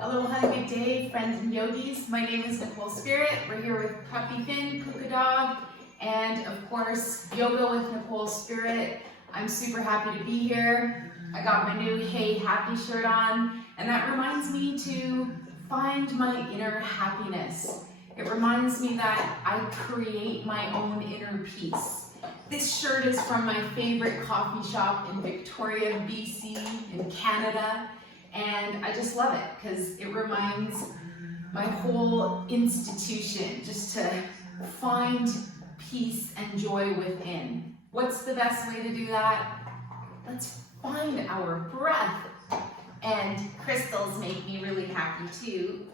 Aloha, good day, friends and yogis. My name is Nicole Spirit. We're here with Puppy Finn, Puka Dog, and of course, Yoga with Nicole Spirit. I'm super happy to be here. I got my new Hey Happy shirt on, and that reminds me to find my inner happiness. It reminds me that I create my own inner peace. This shirt is from my favorite coffee shop in Victoria, BC, in Canada. And I just love it because it reminds my whole institution just to find peace and joy within. What's the best way to do that? Let's find our breath. And crystals make me really happy too.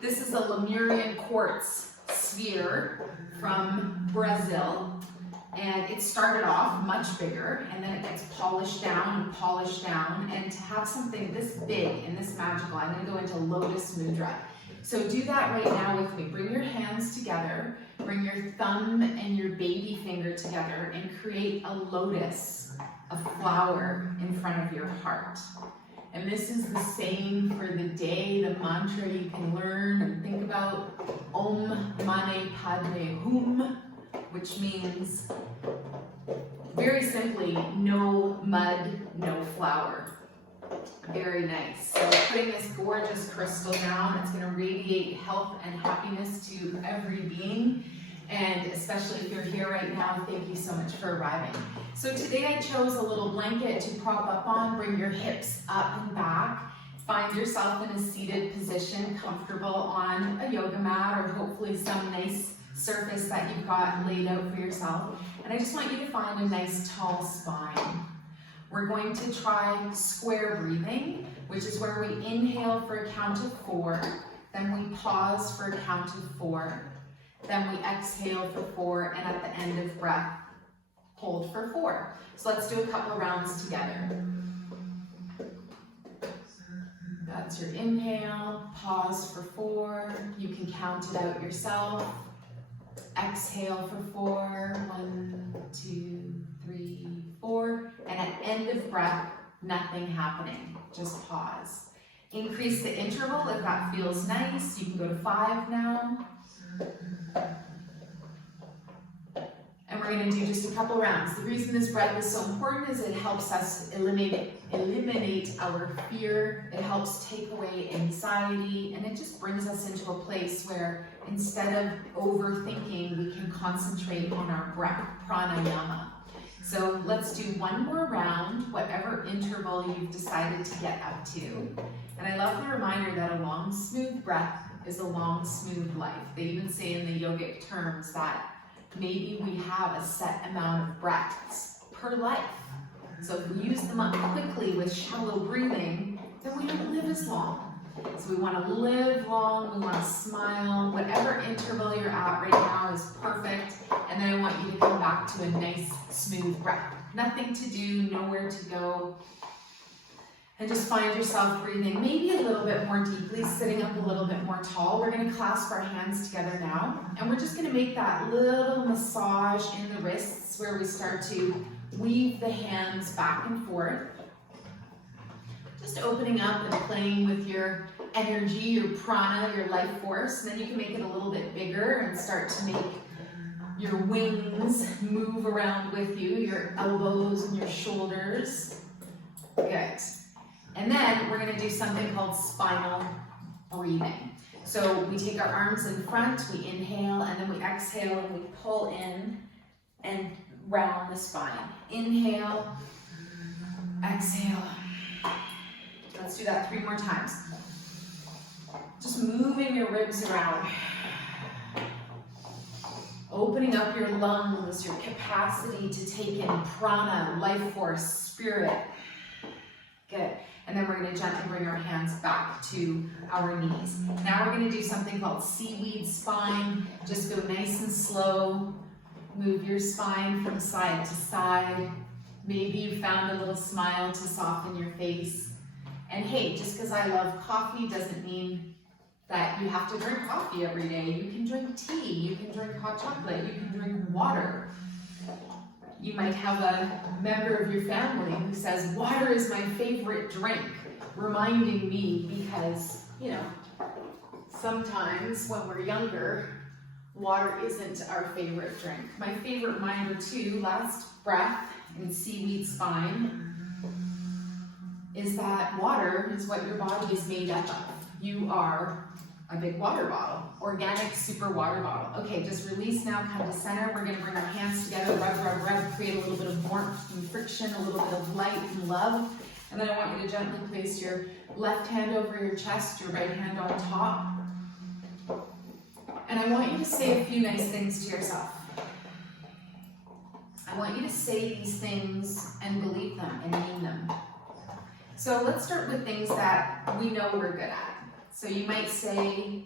This is a Lemurian quartz sphere from Brazil. And it started off much bigger, and then it gets polished down and polished down. And to have something this big and this magical, I'm going to go into Lotus Mudra. So do that right now with me. Bring your hands together, bring your thumb and your baby finger together, and create a lotus, a flower in front of your heart. And this is the same for the day, the mantra you can learn and think about. Om Mani Padme Hum, which means, very simply, no mud, no flower. Very nice. So putting this gorgeous crystal down, it's going to radiate health and happiness to every being. And especially if you're here right now, thank you so much for arriving. So today I chose a little blanket to prop up on. Bring your hips up and back. Find yourself in a seated position, comfortable on a yoga mat or hopefully some nice surface that you've got laid out for yourself. And I just want you to find a nice tall spine. We're going to try square breathing, which is where we inhale for a count of 4, then we pause for a count of 4, then we exhale for 4, and at the end of breath, hold for 4. So let's do a couple of rounds together. That's your inhale, pause for 4, you can count it out yourself. Exhale for 4, 1, 2, 3, 4, and at end of breath, nothing happening, just pause. Increase the interval if that feels nice. You can go to 5 now. And we're going to do just a couple rounds. The reason this breath is so important is it helps us eliminate our fear. It helps take away anxiety, and it just brings us into a place where instead of overthinking, we can concentrate on our breath, pranayama. So let's do one more round, whatever interval you've decided to get up to. And I love the reminder that a long, smooth breath is a long, smooth life. They even say in the yogic terms that maybe we have a set amount of breaths per life. So if we use them up quickly with shallow breathing, then we don't live as long. So we want to live long, we want to smile. Whatever interval you're at right now is perfect. And then I want you to come back to a nice, smooth breath. Nothing to do, nowhere to go. And just find yourself breathing maybe a little bit more deeply, sitting up a little bit more tall. We're going to clasp our hands together now. And we're just going to make that little massage in the wrists where we start to weave the hands back and forth. Just opening up and playing with your energy, your prana, your life force. And then you can make it a little bit bigger and start to make your wings move around with you, your elbows and your shoulders. Good. And then we're going to do something called spinal breathing. So we take our arms in front, we inhale, and then we exhale and we pull in and round the spine. Inhale, exhale. Let's do that 3 more times. Just moving your ribs around. Opening up your lungs, your capacity to take in prana, life force, spirit. Good. And then we're going to gently bring our hands back to our knees. Now we're going to do something called seaweed spine. Just go nice and slow. Move your spine from side to side. Maybe you found a little smile to soften your face. And hey, just because I love coffee doesn't mean that you have to drink coffee every day. You can drink tea, you can drink hot chocolate, you can drink water. You might have a member of your family who says, water is my favorite drink. reminding me because, you know, sometimes when we're younger, water isn't our favorite drink. My favorite reminder too, last breath in seaweed spine, is that water is what your body is made up of. You are a big water bottle, organic super water bottle. Okay, just release now, come to center. We're gonna bring our hands together, rub, rub, rub, create a little bit of warmth and friction, a little bit of light and love. And then I want you to gently place your left hand over your chest, your right hand on top. And I want you to say a few nice things to yourself. I want you to say these things and believe them and mean them. So let's start with things that we know we're good at. So you might say,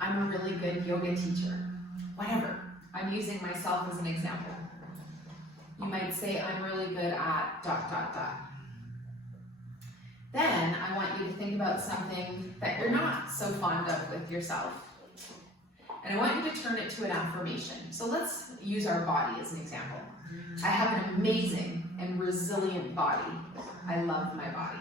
I'm a really good yoga teacher. Whatever. I'm using myself as an example. You might say, I'm really good at ... Then I want you to think about something that you're not so fond of with yourself. And I want you to turn it to an affirmation. So let's use our body as an example. I have an amazing and resilient body. I love my body.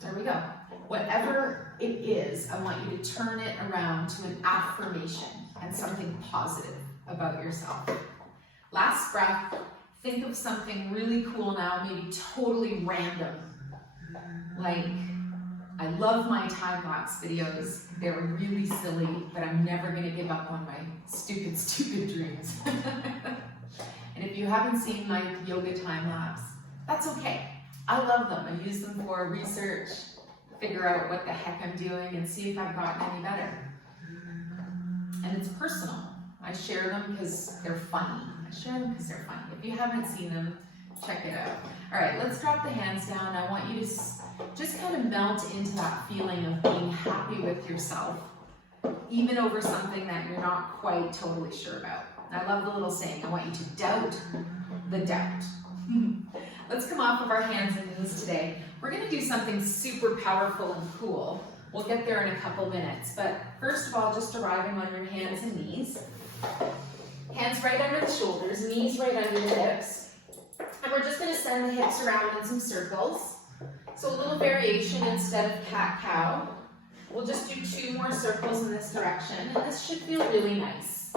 There we go. Whatever it is, I want you to turn it around to an affirmation and something positive about yourself. Last breath, think of something really cool now, maybe totally random. Like, I love my time-lapse videos. They're really silly, but I'm never gonna give up on my stupid, stupid dreams. And if you haven't seen my yoga time-lapse, that's okay. I love them. I use them for research, figure out what the heck I'm doing, and see if I've gotten any better. And it's personal. I share them because they're funny. If you haven't seen them, check it out. All right, let's drop the hands down. I want you to just kind of melt into that feeling of being happy with yourself, even over something that you're not quite totally sure about. I love the little saying, I want you to doubt the doubt. Let's come off of our hands and knees today. We're gonna do something super powerful and cool. We'll get there in a couple minutes, but first of all, just arriving on your hands and knees. Hands right under the shoulders, knees right under the hips. And we're just gonna send the hips around in some circles. So a little variation instead of cat-cow. We'll just do 2 more circles in this direction, and this should feel really nice.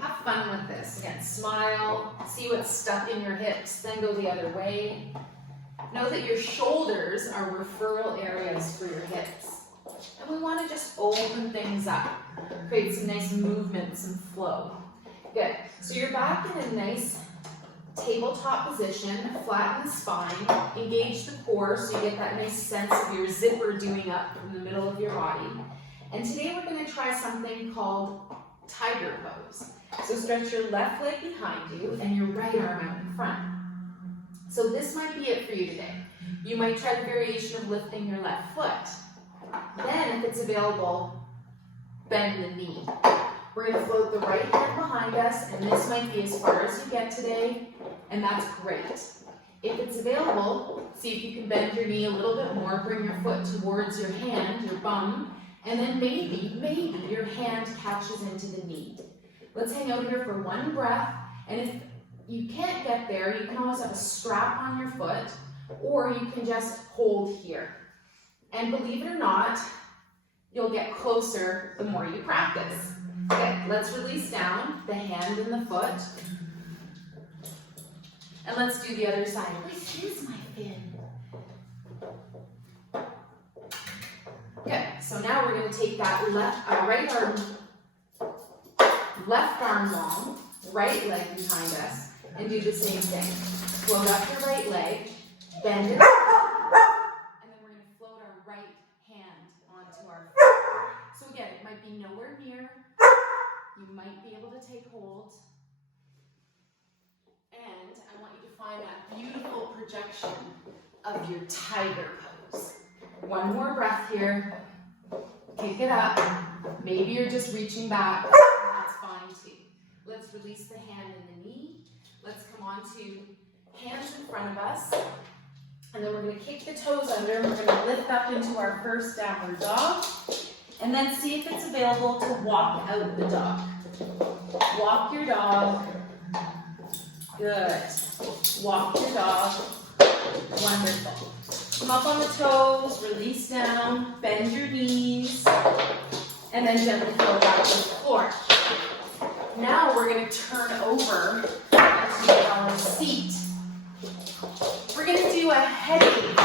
Have fun with this. Again, smile, see what's stuck in your hips, then go the other way. Know that your shoulders are referral areas for your hips. And we want to just open things up, create some nice movements and flow. Good. So you're back in a nice tabletop position, flatten the spine, engage the core so you get that nice sense of your zipper doing up in the middle of your body. And today we're going to try something called tiger pose. So stretch your left leg behind you and your right arm out in front. So this might be it for you today. You might try the variation of lifting your left foot. Then, if it's available, bend the knee. We're going to float the right hand behind us, and this might be as far as you get today, and that's great. If it's available, see if you can bend your knee a little bit more, bring your foot towards your hand, your bum, and then maybe your hand catches into the knee. Let's hang out here for 1 breath, and if you can't get there, you can always have a strap on your foot, or you can just hold here. And believe it or not, you'll get closer the more you practice. Okay, let's release down the hand and the foot. And let's do the other side. Wait, here's my fin. Good, so now we're going to take that left arm long, right leg behind us, and do the same thing. Float up your right leg, bend it, and then we're going to float our right hand onto our foot. So again, it might be nowhere near. You might be able to take hold. And I want you to find that beautiful projection of your tiger pose. 1 more breath here. Kick it up. Maybe you're just reaching back. That's fine too. Let's release the hand and the knee. Let's come on to hands in front of us. And then we're going to kick the toes under. And we're going to lift up into our first downward dog. And then see if it's available to walk out the dog. Walk your dog. Good. Walk your dog. Wonderful. Come up on the toes, release down, bend your knees, and then gently flow back to the floor. Now we're going to turn over to our seat. We're going to do a headache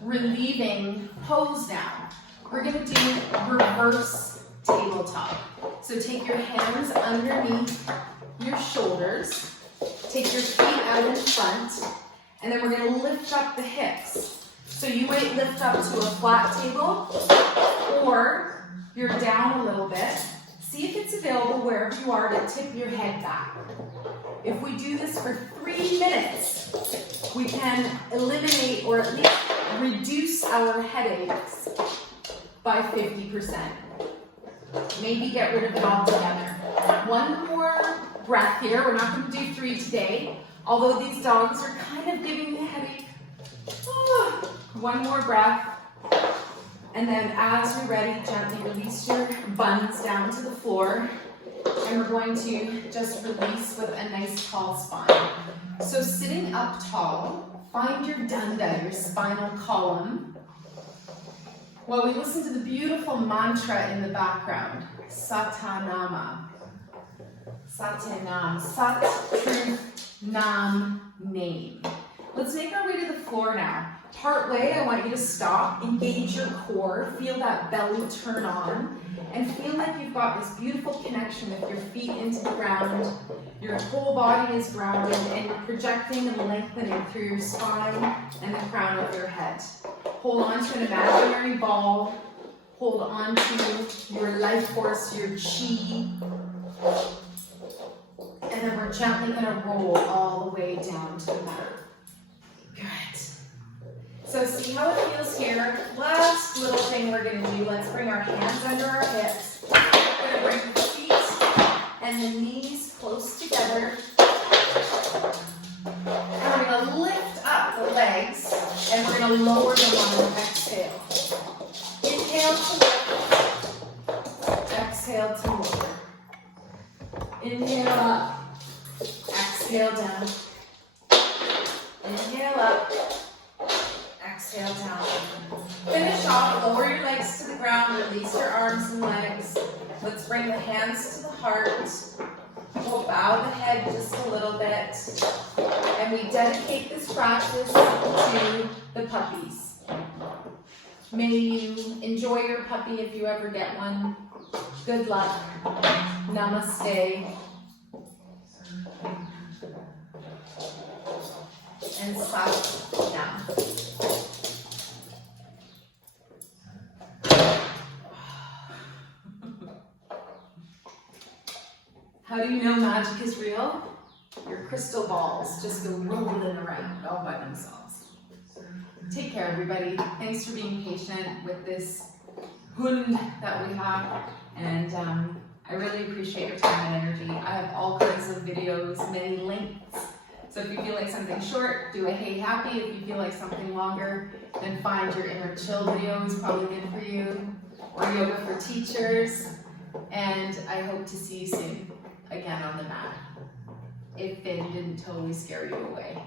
relieving pose now. We're going to do reverse tabletop. So take your hands underneath your shoulders, take your feet out in front, and then we're going to lift up the hips. So you might lift up to a flat table, or you're down a little bit. See if it's available wherever you are to tip your head back. If we do this for 3 minutes, we can eliminate or at least reduce our headaches by 50%. Maybe get rid of it altogether. One more breath here. We're not going to do 3 today, although these dogs are kind of giving me a headache. One more breath. And then as you're ready, gently release your buns down to the floor. And we're going to just release with a nice tall spine. So sitting up tall, find your dunda, your spinal column, while we listen to the beautiful mantra in the background, Satanama. Satanam, Sat, truth, Nam, name. Let's make our way to the floor now. Part way, I want you to stop, engage your core, feel that belly turn on, and feel like you've got this beautiful connection with your feet into the ground. Your whole body is grounded, and you're projecting and lengthening through your spine and the crown of your head. Hold on to an imaginary ball. Hold on to your life force, your chi. And then we're gently going to roll all the way down to the mat. Good. So see how it feels here. Last little thing we're going to do, let's bring our hands under our hips. We're going to bring the feet and the knees close together. And we're going to lift up the legs and we're going to lower them on an exhale. Inhale to lift. Exhale to lower. Inhale up. Exhale down. Inhale up. Exhale down. Finish off, lower your legs to the ground, release your arms and legs. Let's bring the hands to the heart. We'll bow the head just a little bit. And we dedicate this practice to the puppies. May you enjoy your puppy if you ever get one. Good luck. Namaste. And Sat Nam. How do you know magic is real? Your crystal balls just go rolling around all by themselves. Take care, everybody. Thanks for being patient with this hund that we have. And I really appreciate your time and energy. I have all kinds of videos, many links. So if you feel like something short, do a Hey Happy. If you feel like something longer, then find your Inner Chill video is probably good for you. Or Yoga for Teachers. And I hope to see you soon, again on the mat, if it didn't totally scare you away.